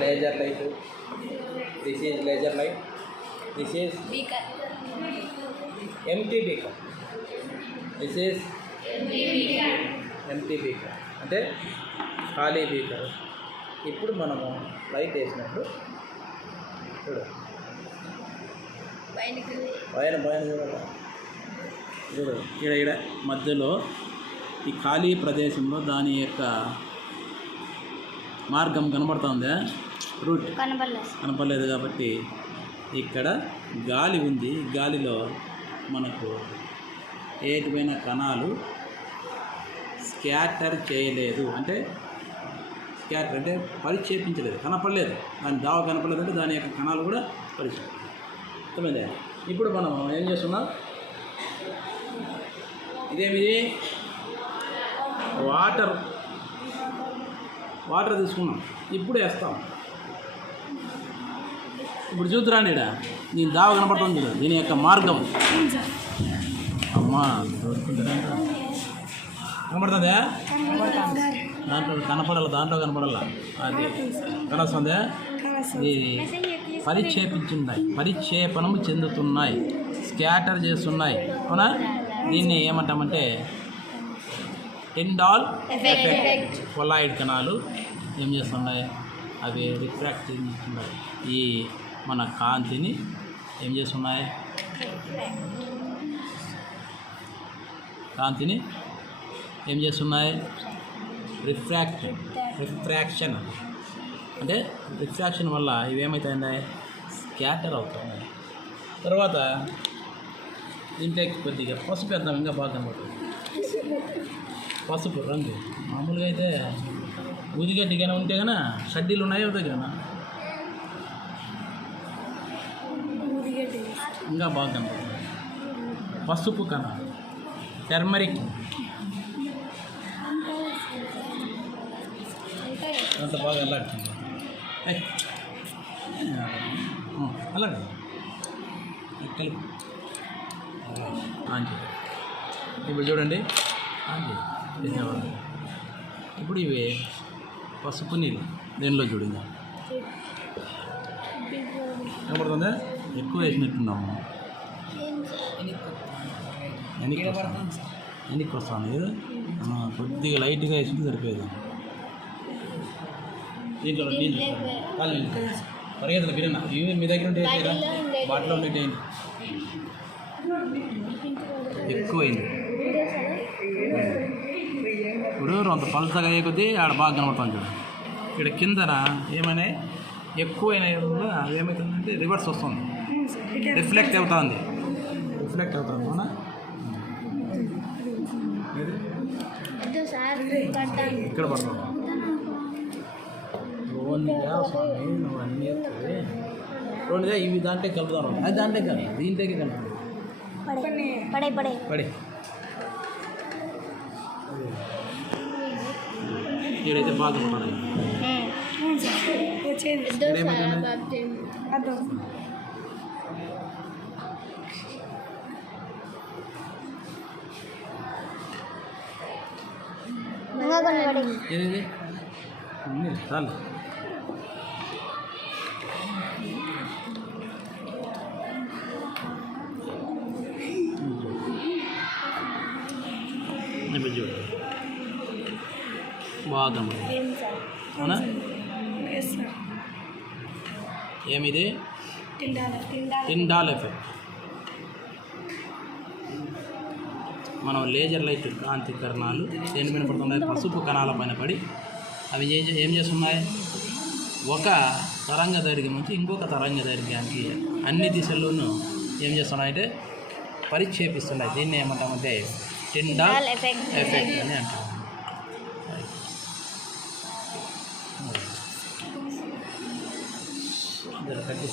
Laser light. This is laser light. This is empty beaker. This is empty beaker అంటే ఖాళీ beaker. ఇప్పుడు మనము light వేసినప్పుడు చూడు పైన చూడాలి. చూడు ఇక్కడ మధ్యలో ఈ ఖాళీ ప్రదేశంలో దాని యొక్క మార్గం కనబడుతుందా? రూట్ కనపడలేదు కాబట్టి ఇక్కడ గాలి ఉంది. గాలిలో మనకు ఏటివైన కణాలు స్కాటర్ చేయలేదు, అంటే స్కాటర్ అంటే పరిక్షేపించలేదు, కనపడలేదు. దాని దావ కనపడలేదు అంటే దాని యొక్క కణాలు కూడా అర్థమైందా? ఇప్పుడు మనం ఏం చేస్తున్నాం, ఇదేమిది వాటర్ తీసుకున్నాం, ఇప్పుడు వేస్తాం. ఇప్పుడు చూద్దురాండి, ఇక్కడ దీని దావ కనపడుతుంది, దీని యొక్క మార్గం. అమ్మా కనపడుతుందా? దాంట్లో కనపడాల అది కనొస్తుందా? ఇది పరిక్షేపణం చెందుతున్నాయి, స్కాటర్ చేస్తున్నాయి, అవునా? దీన్ని ఏమంటామంటే టిండాల్ ఎఫెక్ట్. కొలాయిడ్ కణాలు ఏం చేస్తున్నాయి, అవి రిఫ్రాక్ట్ చేస్తున్నాయి. ఈ మన కాంతిని ఏం చేస్తున్నాయి, రిఫ్రాక్షన్ అంటే రిఫ్రాక్షన్ వల్ల ఇవేమవుతాయండి, స్కాటర్ అవుతాయి. తర్వాత దీంట్లోకి కొద్దిగా పసుపు వేద్దాం, ఇంకా బాగా కనబడుతుంది. పసుపు రంగు మామూలుగా అయితే ఊదిగడ్డిగానే ఉంటే కన్నా షడ్డీలు ఉన్నాయి అవుతాయి కదా, ఇంకా బాగా కనబడుతుంది. పసుపు కన్నా టర్మరిక్ అంత బాగా అలాడుతుంది. అలాగే కలిపి ఆంటీ. ఇప్పుడు చూడండి ఆంటీ వేసేవాళ్ళు. ఇప్పుడు ఇవి పసుపు నీళ్ళు దేనిలో చూడండి కనబడుతుందా? ఎక్కువ వేసినట్టున్నాము, ఎన్నికి వస్తాను ఇది కొద్దిగా లైట్గా వేసుకుంటే సరిపోయేది. దీంట్లో నీళ్ళు పరిగెత్తలు బిర్యానా ఇవి మీ దగ్గర ఉంటే బాటిలో ఉండేటి ఎక్కువైంది. ఇప్పుడు అంత పలసగా అయ్యే కొద్దీ ఆడ బాగా కనబడుతుంది చూడు. ఇక్కడ కిందన ఏమైనా ఎక్కువైన అది ఏమవుతుందంటే రివర్స్ వస్తుంది, రిఫ్లెక్ట్ అవుతుంది అవునా? ఇక్కడ పడుతుంది నువ్వు అన్నీ రెండుగా ఇవి దాంట్లో కలుపుతాను, అది దాంట్లో కాదు దీంట్లోకి కలుపు పడే. ఇక్కడైతే బాగా పడాలి. ఏది చాలు చూడు బాగా అవునా? ఏమిది టిండాల్ ఎఫెక్ట్. మనం లేజర్ లైట్ కాంతి కిరణాలు దేని మీద పడుతున్నాయి, పసుపు కణాల పైన పడి అవి ఏం చేస్తున్నాయి, ఒక తరంగ దైర్ఘ్యం నుంచి ఇంకొక తరంగ దైర్ఘ్యానికి అన్ని దిశల్లోనూ ఏం చేస్తున్నాయంటే పరిక్షేపిస్తున్నాయి. దీన్ని ఏమంటామంటే టిండాల్ ఎఫెక్ట్ అని అంటాం. కట్టి